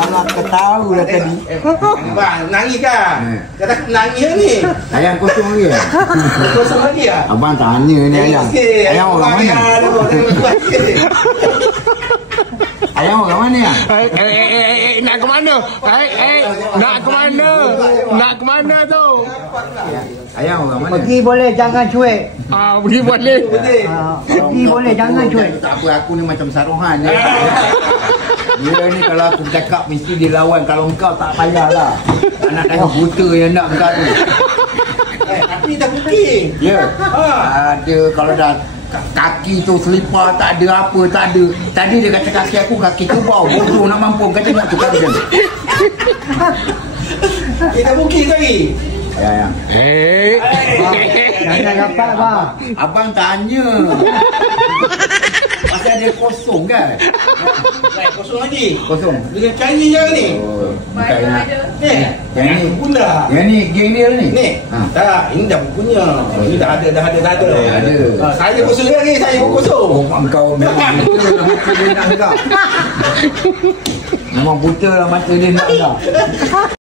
Kalau ketahu lah tadi. Bang, nangis kan? Kata nangis ni. Ayam kosong lagi ya? Kosong lagi ya? Abang tanya ni ayam. Ayam orang mana? Ayam orang mana ya? Nak ke mana? Nak ke mana? Nak ke mana tu? Ayam orang mana? Pergi boleh, jangan cuek. Pergi boleh. Pergi boleh, jangan cuek. Tak apa, aku ni macam Saruhan je. Dia ni kalau aku cakap mesti dia lawan. Kalau engkau tak payahlah. Anak dah buta yang nak engkau tu. Tapi dah booking. Ya. Ada kalau dah kaki tu selipar tak ada apa, tak ada. Tadi dia kata kaki aku kaki kebau, bodoh nak mampu. Kata tengok tu kan dia. Kita booking lagi. Ya. Jangan dapat bang. Abang tanya. Pasal dia kosong kan? Kosong lagi. Kosong. Dengan Chinese je ni. Oh, bukan nak. Ni. Yang ni Bunda. Yang ni geng dia ni. Ni. Tak, ini dah punya. Ini dah ada. Ada. Saya kosong lagi, saya kosong. Oh, kau memang buta lah mata dia nak engkau. Memang buta lah mata dia nak engkau.